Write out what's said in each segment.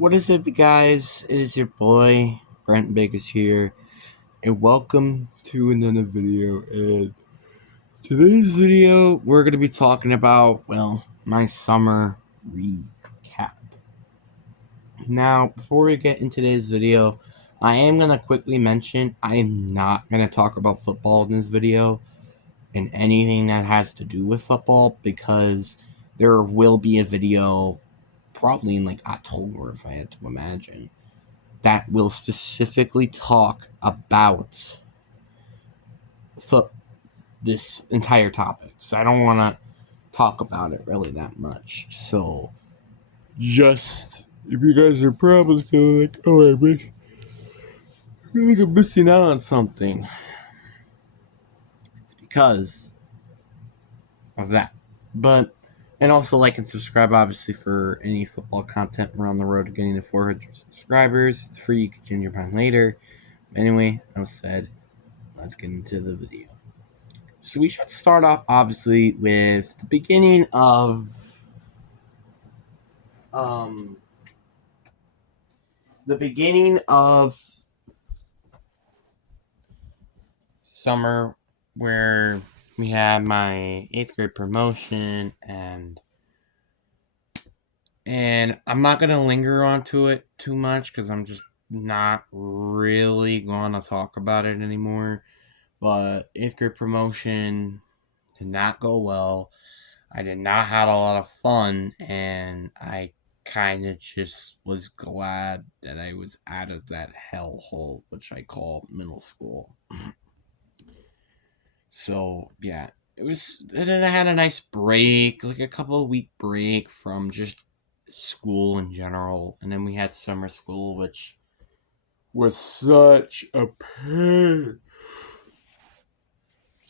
What is up, guys? It is your boy Brent Biggers here, and welcome to another video. And today's video, we're gonna be talking about my summer recap. Now, before we get into today's video, I am gonna quickly mention I am not gonna talk about football in this video and anything that has to do with football because there will be a video probably in like October, if I had to imagine, that will specifically talk about foot this entire topic. So I don't want to talk about it really that much. So just if you guys are probably feeling like, I feel like I'm missing out on something, it's because of that. But and also like and subscribe obviously for any football content. We're on the road to getting to 400 subscribers. It's free. You can change your mind later. Anyway, that was said. Let's get into the video. So we should start off obviously with the beginning of um the beginning of summer where we had my 8th grade promotion and I'm not gonna linger onto it too much because I'm just not really gonna talk about it anymore. But 8th grade promotion did not go well. I did not have a lot of fun, and I kind of just was glad that I was out of that hellhole, which I call middle school. So, yeah, it was, and then I had a nice break, like a couple of week break from just school in general, and then we had summer school, which was such a pain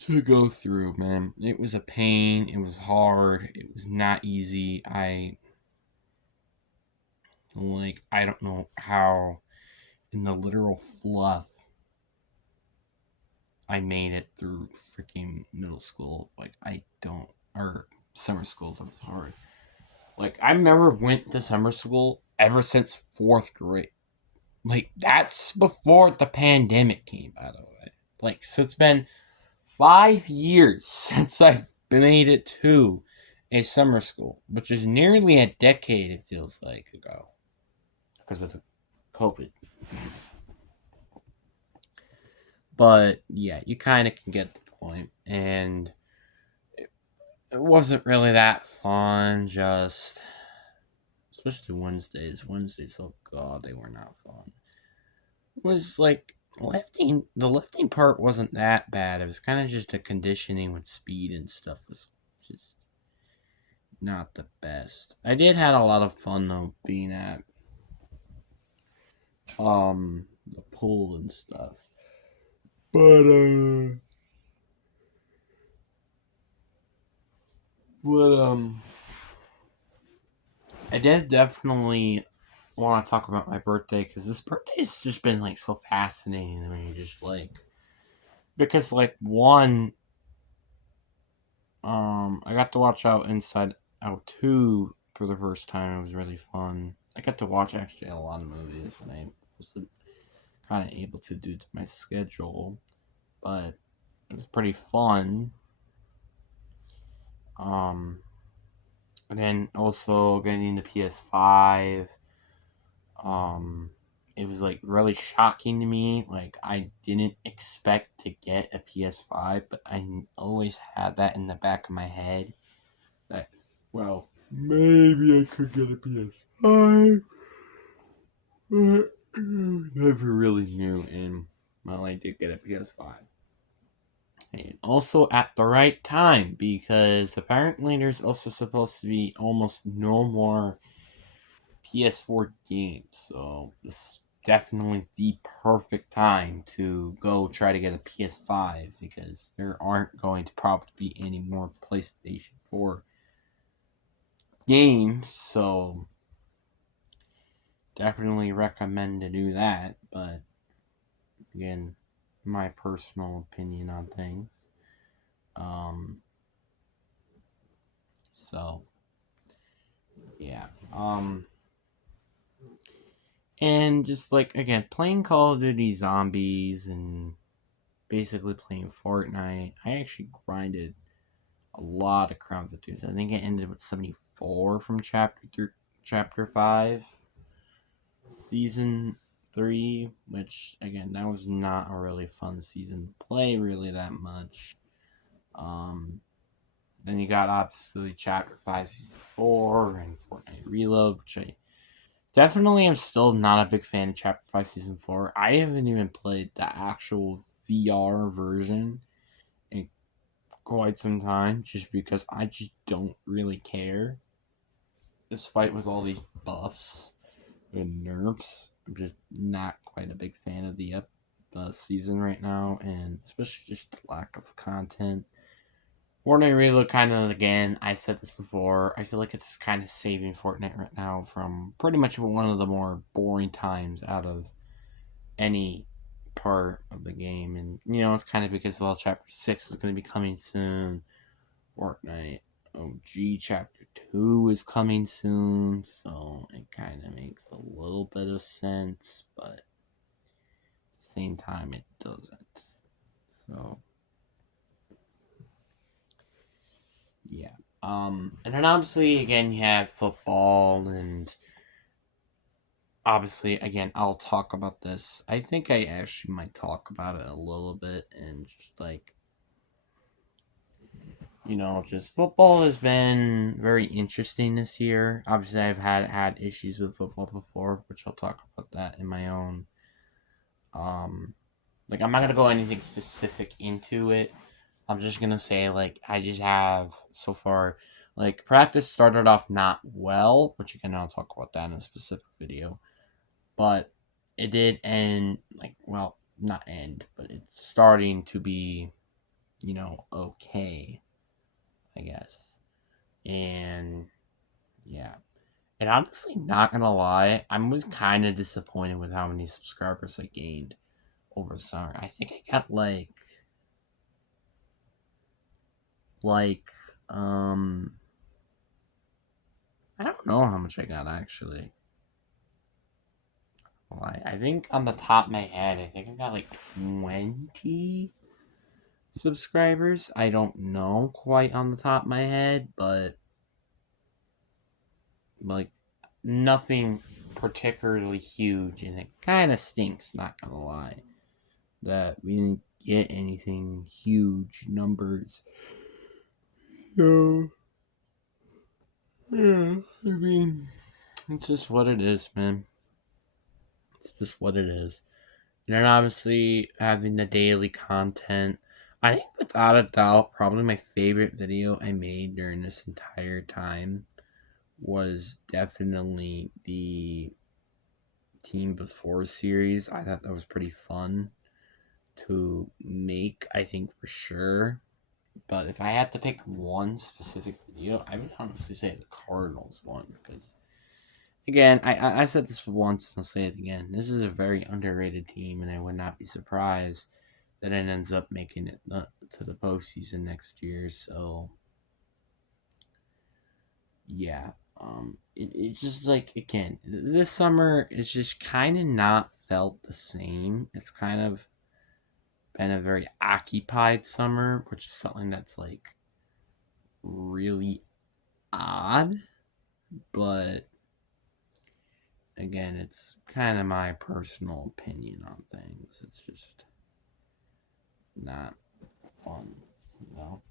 to go through, man. It was a pain, it was hard, it was not easy. I don't know how in the literal fluff I made it through freaking middle school. Or summer school, that was hard. Like, I never went to summer school ever since 4th grade. Like, that's before the pandemic came, by the way. Like, so it's been 5 years since I've made it to a summer school, which is nearly a decade, it feels like, ago because of the COVID. But yeah, you kind of can get the point. And it wasn't really that fun, just especially Wednesdays. Wednesdays, oh god, they were not fun. It was like the lifting part wasn't that bad. It was kind of just the conditioning with speed and stuff was just not the best. I did have a lot of fun though being at the pool and stuff. But but I did definitely want to talk about my birthday because this birthday's just been like so fascinating to me. Just like because like one, I got to watch out Inside Out 2 for the first time. It was really fun. I got to watch actually a lot of movies when I wasn't kind of able to due to my schedule, but it was pretty fun. Um, and then also getting the PS5. Um, it was like really shocking to me. Like I didn't expect to get a PS5, but I always had that in the back of my head that maybe I could get a PS5. But never really knew, and I did get a PS5. And also at the right time because apparently there's also supposed to be almost no more PS4 games. So this is definitely the perfect time to go try to get a PS5 because there aren't going to probably be any more PlayStation 4 games. So definitely recommend to do that. But again, my personal opinion on things. Um, so yeah. And just like, again, playing Call of Duty Zombies and basically playing Fortnite, I actually grinded a lot of Crown Victories. I think I ended with 74 from chapter 5, season 3, which again, that was not a really fun season to play really that much. Then you got obviously chapter 5, season 4, and Fortnite Reload, which I definitely am still not a big fan of chapter 5, season 4. I haven't even played the actual VR version in quite some time, just because I just don't really care. Despite with all these buffs and nerfs, I'm just not quite a big fan of the season right now, and especially just the lack of content. Fortnite Reload kind of, again, I said this before, I feel like it's kind of saving Fortnite right now from pretty much one of the more boring times out of any part of the game. And, it's kind of because, well, Chapter 6 is going to be coming soon. Fortnite OG Chapter 2 is coming soon, so it kind of makes a little bit of sense, but at the same time, it doesn't. So, yeah. And then obviously, again, you have football, and obviously, again, I'll talk about this. I think I actually might talk about it a little bit, and just like, just football has been very interesting this year. Obviously, I've had issues with football before, which I'll talk about that in my own. Like, I'm not gonna go anything specific into it. I'm just gonna say, like, I just have so far, like, practice started off not well, which again I'll talk about that in a specific video, but it did end, like, well, not end, but it's starting to be, okay, I guess. And yeah. And honestly, not gonna lie, I was kind of disappointed with how many subscribers I gained over the summer. I think I got like um I don't know how much I got actually. I think on the top of my head, I think I got like 20 subscribers. I don't know quite on the top of my head, but like nothing particularly huge, and it kind of stinks, not gonna lie, that we didn't get anything huge numbers. So, yeah, I mean, it's just what it is, man. It's just what it is. And then obviously having the daily content. I think without a doubt, probably my favorite video I made during this entire time was definitely the Team Before series. I thought that was pretty fun to make, I think for sure. But if I had to pick one specific video, I would honestly say the Cardinals one, because again, I said this once and I'll say it again. This is a very underrated team, and I would not be surprised that it ends up making it to the postseason next year. So yeah, it's just like, again, this summer it's just kind of not felt the same. It's kind of been a very occupied summer, which is something that's like really odd, but again, it's kind of my personal opinion on things. It's just not fun, you know.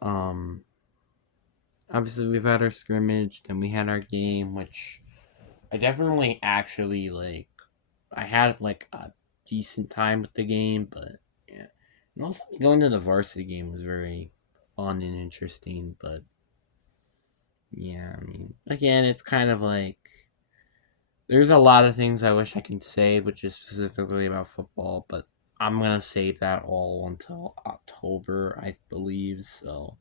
Um, Obviously we've had our scrimmage, then we had our game, which I definitely actually like. I had like a decent time with the game, but yeah, and also going to the varsity game was very fun and interesting. But yeah, I mean, again, it's kind of like there's a lot of things I wish I could say, which is specifically about football, but I'm gonna save that all until October, I believe. So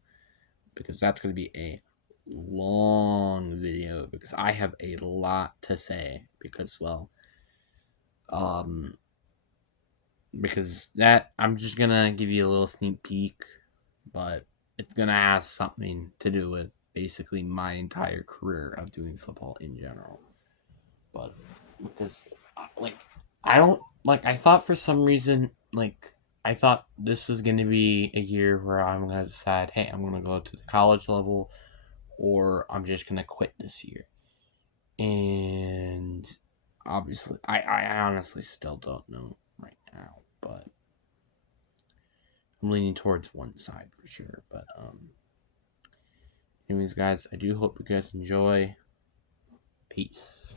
because that's gonna be a long video because I have a lot to say because um because that I'm just gonna give you a little sneak peek, but it's gonna have something to do with basically my entire career of doing football in general. but because like I don't like I thought for some reason I thought this was gonna be a year where I'm gonna decide, hey, I'm gonna go to the college level, or I'm just gonna quit this year. And obviously, I honestly still don't know right now, but I'm leaning towards one side for sure. But anyways, guys, I do hope you guys enjoy. Peace.